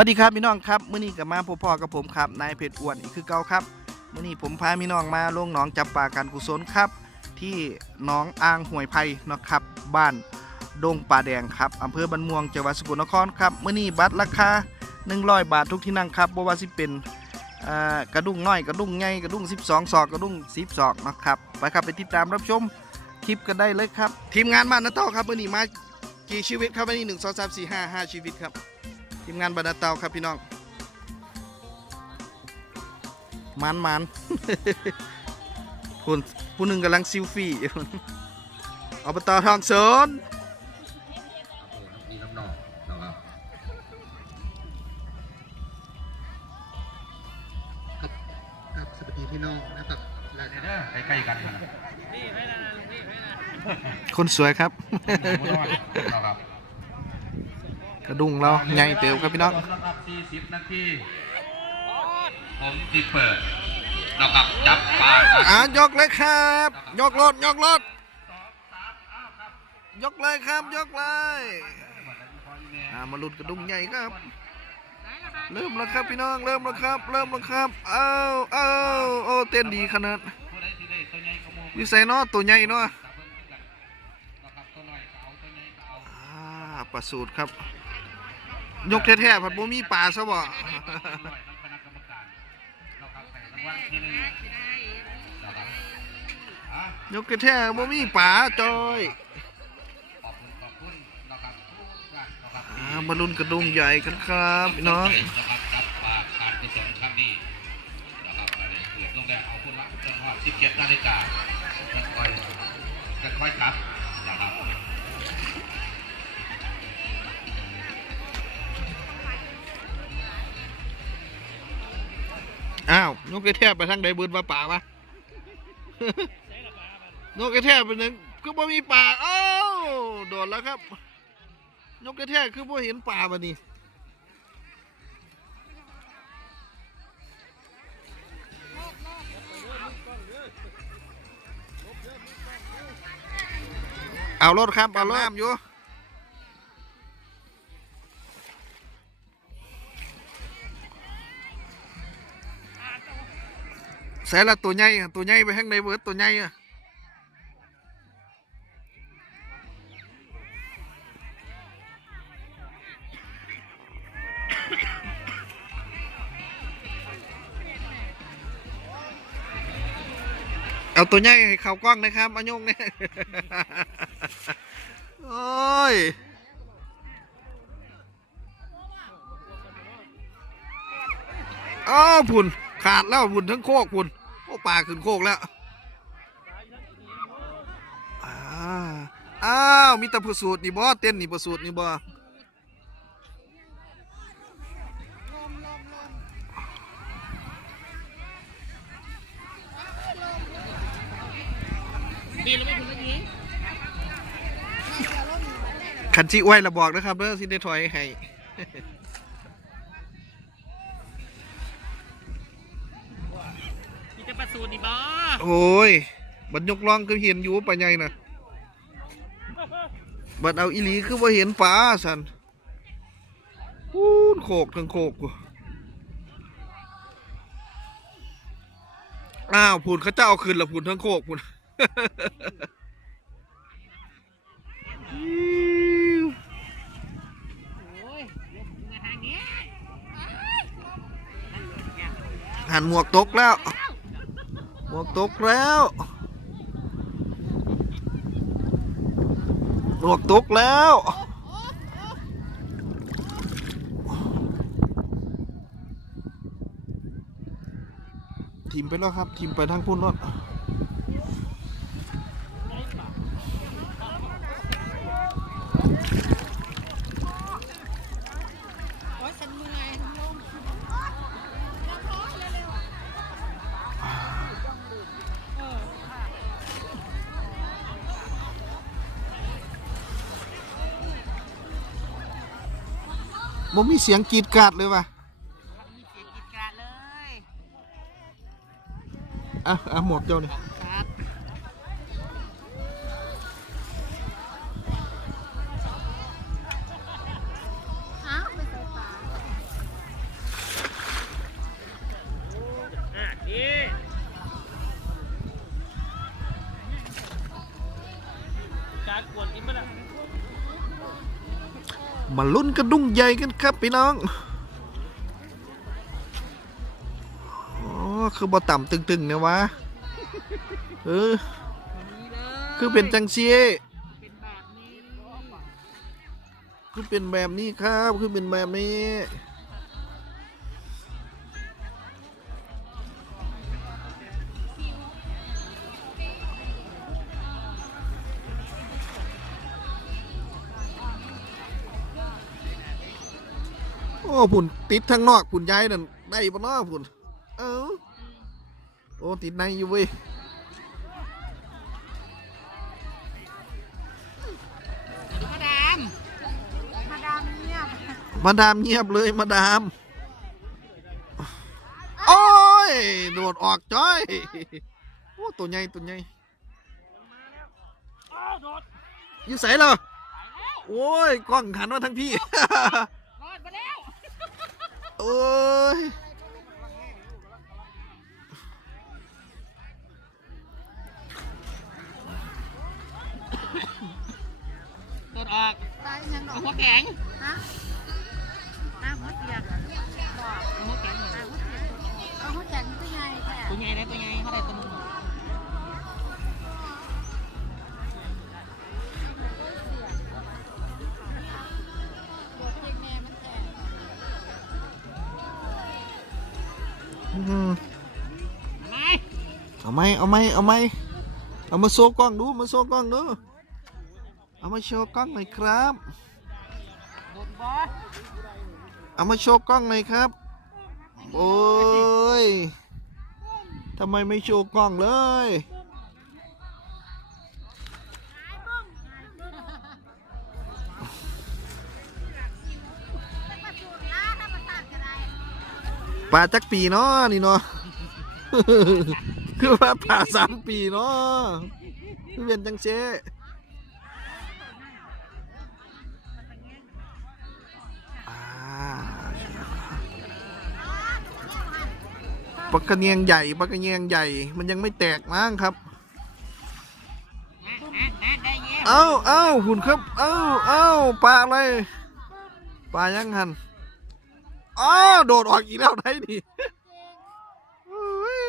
วัสดีครับพี่น้องครับมื้อนี้กับมาพบพ่อกับผมครับนายเพชรอ้วนอีกคือเก่าครับมื้อนี้ผมพาพี่น้องมาลงหนองจับปลาการกุศลครับ ที่หนองอ่างห้วยไผ่นะครับ บ้านดงป่าแดงครับอำเภอบันม่วงจังหวัดสกลนครครับมื้อนี้บัตรราคา100 บาททุกที่นั่งครับบ่ว่าสิเป็นกระดุงน้อยกระดุงใหญ่กระดุง12 ศอกกระดุง10ศอกนะครับไปครับไปติดตามรับชมคลิปกันได้เลยครับ ทีมงานบ้านนาเต้าครับมื้อนี้มากี่ชีวิตครับวันนี้1 2 3 4 5 5 ชีวิตครับ ทีมงานบรรดาเตาครับพี่น้องมันมันคุณผู้หนึ่งกำลังซิลฟี่อยู่อบตทองสนมีน้ำนองนะครับครับครับสวัสดีพี่น้องนะครับและเด้อใกล้ๆกันนะคนสวยครับ หมูน้อยนะครับ กระดุงเราใหญ่เตียวครับพี่น้องนะครับ40นาทีผมที่เปิดนะครับจับปลาครับอ่ายกเลยครับ ยกรถยกรถยกเลยครับ ยกเลยอ่ามาลุดกระดุงใหญ่ครับ เริ่มแล้วครับพี่น้องเริ่มแล้วครับ เริ่มแล้วครับเอ้าเอ้าโอ้เต้นดีขนาดผู้ใดที่ได้ตัวใหญ่ก็มูอยู่ใส่เนาะตัวใหญ่เนาะจับเพิ่นคือกันนะครับตัวน้อยก็เอาตัวใหญ่ก็เอาอ่าประสูตรครับ ยกแท้ๆผัดบ่มีป่าซะบ่น้อยทั้งคณะกรรมการนะครับให้รางวัลที่หนึ่งนะครับอะยกแท้ๆบ่มีป่าจอยขอบคุณขอบคุณนะครับทุกท่านนะครับอ่าที่มาลุ้นกระดุมใหญ่กันครับพี่น้อง อ้าวยกแท้ๆไปทางใดเบิดว่าป่าวะยกแท้ๆไปหนึงคือบ่มีป่าเอ้าโดนแล้วครับยกแท้ๆคือบ่เห็นป่าบัดนี้เอารถครับเอารถอยู่ ใส่ละตัวใหญ่ตัวใหญ่ไปข้างในเบิดตัวใหญ่อะเอาตัวใหญ่ให้เขากล้องนะครับมาโยงเนี่ยโอ้ยอ้าวพุ่นขาดแล้วพุ่นทั้งโคกพุ่น โอ้ปลาขึ้นโคกแล้วอ้าวมีแต่ประสูตรนี่บ่เต้นนี่ประสูตรนี่บ่ขันจีอ้วยละบอกนะครับเด้อสิได้ถอยให้ ประสูตรนี่บอโอ้ย บัดยกลองคือเห็นอยู่ปะไงนะบัดเอาอีหลีคือว่าเห็นปลาสันพูนโขกทั้งโขกกูอ้าวพูนเขาเจ้าเอาคืนละพูนทั้งโขกพูนโอ้ยมาทางนี้หันหมวกตกแล้วหม วกตกแล้วหลวกตกแล้วทีมไปแล้วครับทีมไปทางพุ่นรถ ผมมีเสียงกรีดกราดเลยวะมีเสียงกรีดกราดเลยอะอะหมดเจ้านี่คการกวนกินมั้ยล่ะ มาลุ้นกระดุ้งใหญ่กันครับพี่น้องอ๋อคือบอต่ำตึงๆเนี่ยวะเออคือเป็นจังเซียคือเป็นแบบนี้ครับ คือเป็นแบบนี้ โอ้ผุ่นติดทางนอกผุ่นย้ายนั่นได้ปะเนาะผุ่นเออโอ้ติดในอยู่เว้ยมาดาม มาดามเนี่ยมาดามเงียบเลยมาดาม โอ้ยโดดออกจ้อยโอ้ตัวใหญ่ตัวใหญ่อยู่ใส่เหรอโอ้ยกล้องหันมาทั้งพี่รอดมาแล้ว โอ้ยตดออกตายยังดอเอากหัวแข็งฮะ เอาไหมเอาไหมเอาไหมเอามาโชว์กล้องดูมาโชว์กล้องดูเอามาโชว์กล้องหน่อยครับเอามาโชว์กล้องหน่อยครับโอ้ยทำไมไม่โชว์กล้องเลยปลาจักปีเนาะนี่เนาะ คือว่าปลาสามปีเนาะคือเป็นจังเชอ่ปลากระเนียงใหญ่ปลากระเนียงใหญ่ มันยังไม่แตกมั้งครับ เอ้าเอ้าหุ่นครับ เอ้าเอ้าปลาอะไรปลายังหันอ้าโดดออกอีกแล้วได้ดิอุ้ย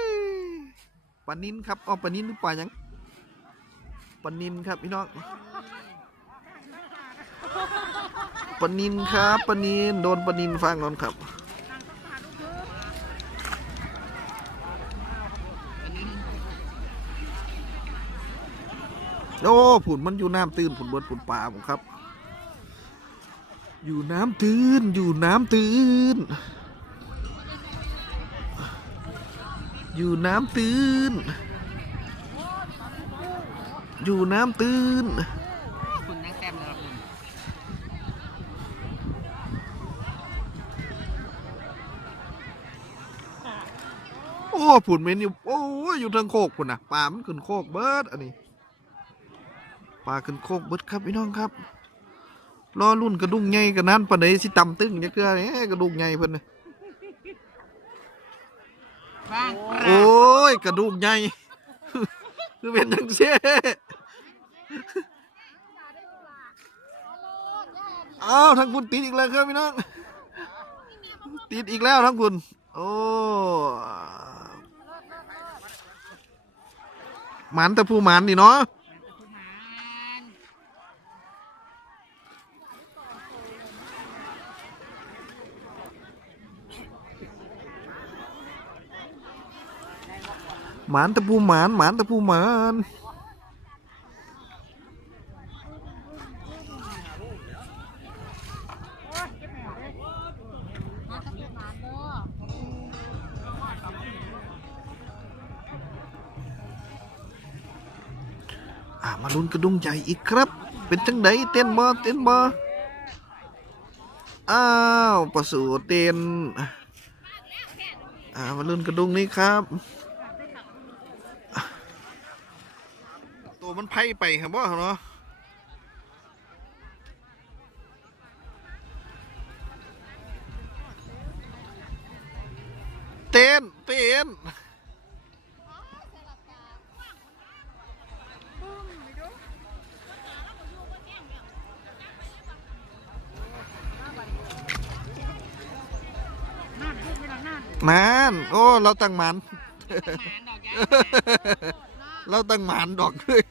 ปลานินครับอ๋อปลานินหรือปลายังปลานินครับพี่น้องปลานินครับปลานินโดนปลานินฟังนอนครับโอ้ผุนมันอยู่น้ำตื้นผุนเบิดผุนปลาผมครับ อยู่น้ำตื้นอยู่น้ำตื้น อยู่น้ำตื้น อยู่น้ำตื้น คุณนั่งแต้มเลยคุณโอ้ผุนเมนอยู่ โอ้ยอยู่ทางโคกผุนนะปลามันขึ้นโคกเบิดอันนี้ปลาขึ้นโคกเบิดครับพี่น้องครับรอรุ่นกระดุงใหญ่กันนั้นปานใดสิตำตึงจะเกลือเนี่ยกระดุงใหญ่เพิ่นน่ะ บ้างโอ้ย กระดูกใหญ่ คือเป็นจังเช่อ้าวทั้งคุณติดอีกแล้วครับพี่น้อง ติดอีกแล้วทั้งคุณ โอ้หมันแต่ผู้หมันนี่เนาะ คุณหมาน หมันต่ผู้หมันหมันต่ผู้หมันมานมาลุ้นกระดุงใหญ่อีกครับ เป็นจังไดเต้นบ่เต้นบ่อ้าวประสูเต้นอ่ามาลุ้นกระดุงนี้ครับ มันไพ่ไปครับว่าเนาะเต้นเต้นนาน โอ้ เราตั้งมันตั้งมันดอกยา เราตั้งหมันดอกเลย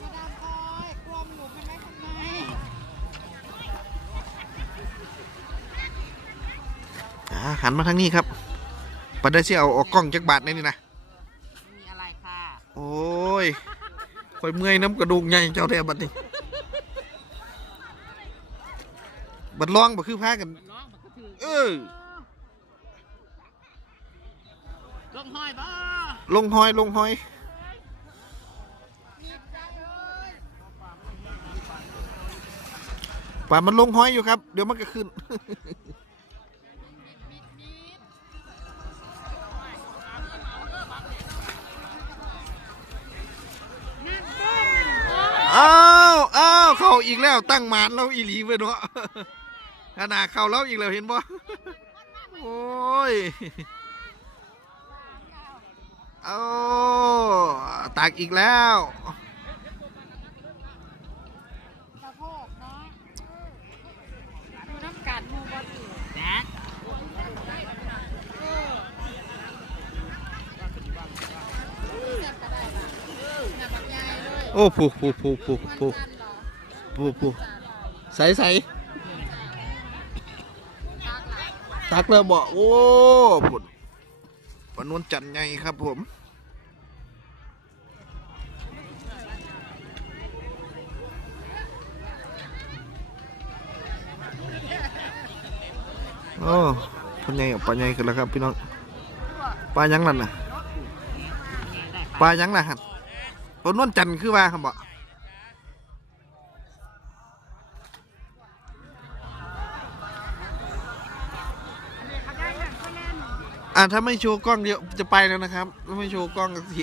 มาดามคอยกลัวหนูทำไมทำไมอ่าหันมาทางนี้ครับปัดได้สิเอาออกกล้องจักบาทในนี่นะไม่มีอะไรค่ะ โอ้ยคอยเมื่อยน้ำกระดูกใหญ่เจ้าแท้บัดนี้ บัดลองบ่คือพากัน มันร้องมันก็ถือเออลงห้อยบ่ลงหอยลงหอยป่ามันลงหอยอยู่ครับ เดี๋ยวมันก็ขึ้นอ้าวอ้าวเข้าอีกแล้วตั้งหมานเราอีหลีเว้ยเนาะ ขนาดเข้าแล้วอีกแล้วเห็นบ่โอ้ยเอาตักอีกแล้วสะโพกเนาะดูน้ำกัดหมูบอถือนะเจ็บก็ได้ปะหนักแบบใหญ่เลยโอ้ผูผูผูผูผูมันกันเหรอผูผูใสใส ตากหลาย ตักแล้วบ่โอ้ผุดปนวนจันไงครับผมโอ้ปลาใหญ่อปลาใหญ่กันแล้วครับพี่น้องปลายังนั่นน่ะปลายังน่ะฮะปนวนจันทร์คือว่าครับบ่ อ่าถ้าไม่โชว์กล้องเดี๋ยวจะไปแล้วนะครับถ้าไม่โชว์กล้องสักที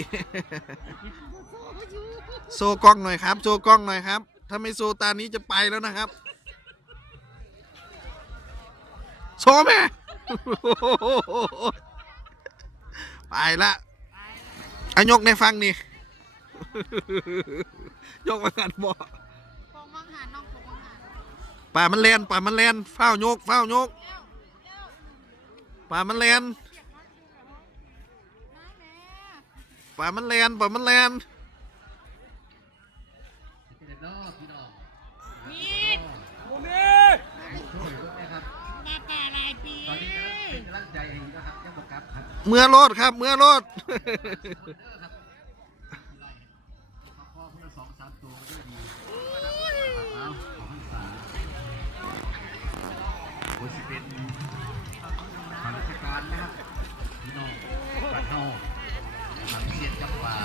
โชว์กล้องหน่อยครับ โชว์กล้องหน่อยครับ ถ้าไม่โชว์ตานี้จะไปแล้วนะครับโชว์แม่ไปละอายกในฟังนี่ยกมากันบ่ป่งมังหันน้องป่งมังหันป่ามันแลนป่ามันแลนเฝ้าโยกเฝ้าโยกป่ามันแลน มาแม่ ป่ามันแลนป่ามันแลนพี่น้องพี่น้องมีดช่วยด้วยนะครับมาป่าหลายปีตอนนี้เป็นกำลังใจให้นะครับยังบอกครับครับ เมื่อรถครับเมื่อรถเด้อครับขอพ่อเพื่อนสองสามตัวมาด้วยดีเอาขอให้สามโอ้ยสิเป็นข้าราชการนะครับพี่น้องบ้านเฮา จังหวา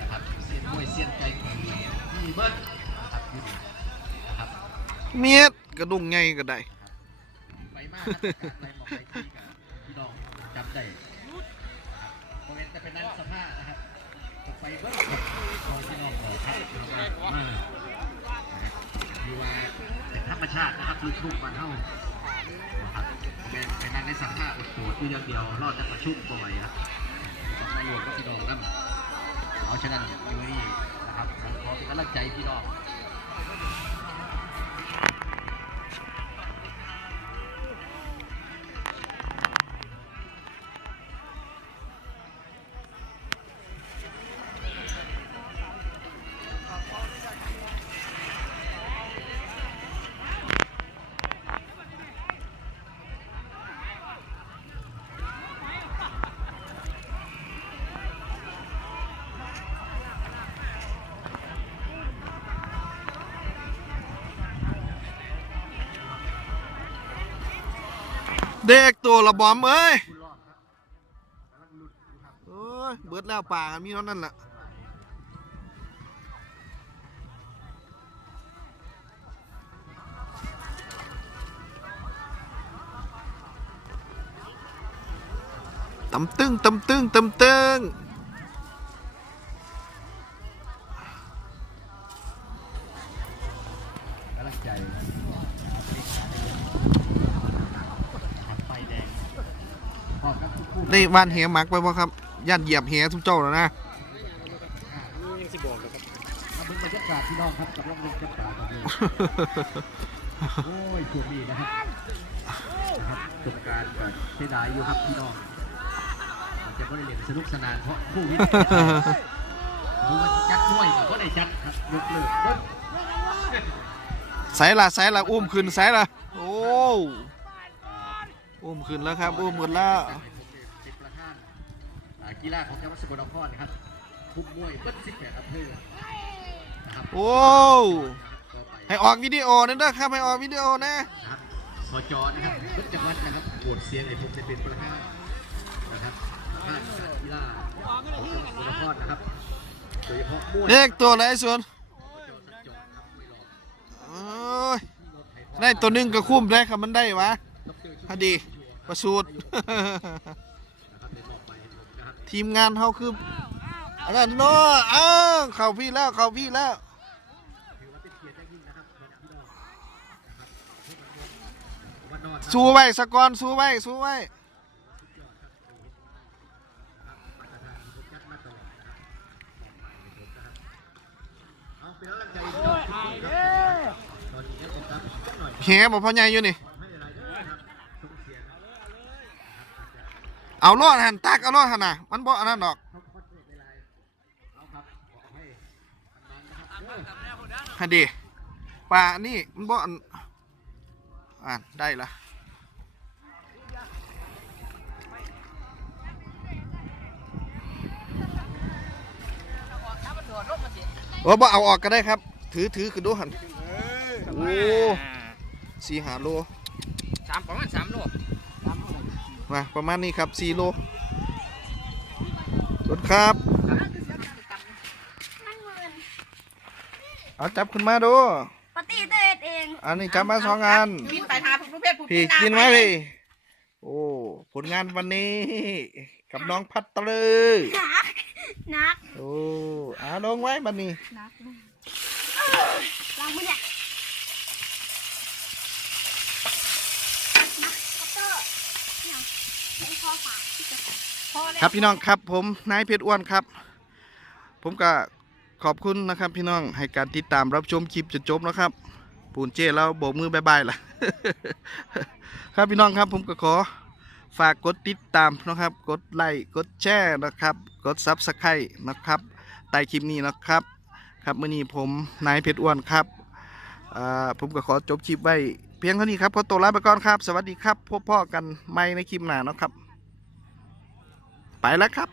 นะครับเสียนมวยเสียนไก่ปีนี่เบิ้ลนะครับอยู่นี่นะครับเมียดกระดุงไงก็ได้ ไปมากครับการไปบอกไปที่กับพี่น้องจำได้โมเมนต์จะเป็นนั่งสภาพนะครับจะไปเบิ้ลกับของพี่น้องบอกครับมาคือว่าเป็นธรรมชาตินะครับลูกทุ่งบ้านเฮานะครับโมเมนต์เป็นนั่งในสัมภาษณ์อดโหดอยู่อย่างเดียวรอดจากประชุมบ่อยครับต้องมา รวมกับพี่น้องนั่เอาฉะนั้นอยู่นี่นะครับขอเป็นกำลังใจพี่น้อง เด็กตัวระบอมเอ้ยโอ้ยเบิดแล้วป่ามีเท่านั้นแหละตำตึงตำตึงตำตึง บทุกคู่ได้วานแหมักไปบ่ครับย่านเหยียบแหทุกเจ้าแล้วนะมาเป็นบรรยากาศพี่น้องครับกับลงลงจับปลาตอนนี้โอ้ยช่วงนี้นะครับนะครับสงกรารกับเสียดายอยู่ครับพี่น้องอาจจะไม่ได้เล่นสนุกสนานเพราะโควิดดูว่าจัดด้วยก็ได้จัดครับยกเลิกเบิดใส่ละใส่ละอุ้มขึ้นใส่ละโอ้อุ้มขึ้นแล้วครับอุ้มขึ้นแล้ว กีฬาของจังหวัดสกลนครนะครับคุมมวยเบิ้ลสิบแปดอำเภอนะครับโอ้ ต่อไปให้ออกวิดีโอนั่นเด้อครับให้ออกวิดีโอนะ นะครับสจนะครับเบิ้ลจังหวัดนะครับโหวตเสียงให้ผมได้เป็นประธานนะครับประธานกีฬาของจังหวัดสกลนครนะครับโดยเฉพาะมวยเลขตัวไหนส่วนจอสัญจรครับมวยรอบโอ้ยได้ตัวหนึงก็คุ้มได้ครับมันได้วะดรชุพอดีประสูตร ทีมงานเขาคืออันนั้นเนาะอ้าวเข้าพี่แล้วเข้าพี่แล้วสู้ไว้สกอนสู้ไว้สู้ไว้เอาเป็นกำลังใจให้ด้วยตอนนี้เนี่ยผมครับสักหน่อยแหบอกพ่อใหญ่อยู่นี่ ให้อะไรด้วยนะครับส่งเสียง เอารอดหันตักเอารอดหันน่ะมันบ่อันนั้นดอกเขาคอนเสิร์ตเวลาเอาครับขอให้ทำงานนะครับเด้อฮันดีป่านี่มันบ่อันอ่านได้ละโอ้บ่เอาออกก็ได้ครับ ถือถือคือดูหันโอ้สี่หาโลสามประมาณสามโล มาประมาณนี้ครับสี่โลรถครับมันเหมือนเอาจับขึ้นมาดูปฏิเดชเองอันนี้จับมาสองอันกินไปหาผู้ประเภทผู้พี่กินไหมพี่โอ้ผลงานวันนี้ กับน้องพัตเตอร์หนักหนักโอ้อาลงไว้บันนี้หนักล้างมือเนี่ยนักคัตเตอร์เนี่ยเป็นข้อฝาที่จะพอแล้ว ครับพี่น้องครับผมนายเพชรอ้วนครับ ผมก็ขอบคุณนะครับพี่น้องให้การติดตามรับชมคลิปจนจบนะครับ ปูนเจ้แล้วโบกมือบายบายล่ะ ครับพี่น้องครับผมก็ขอฝากกดติดตามนะครับ กดไลค์กดแชร์นะครับ กดซับสไครต์นะครับใต้คลิปนี้นะครับ ครับมื่อนี้ผมนายเพชรอ้วนครับผมก็ขอจบคลิปไว้ เพียงเท่านี้ครับพอตัวลาไปก่อนครับ สวัสดีครับพบพ่อกันใหม่ในคลิปหน้าเนาะครับ ไปแล้วครับ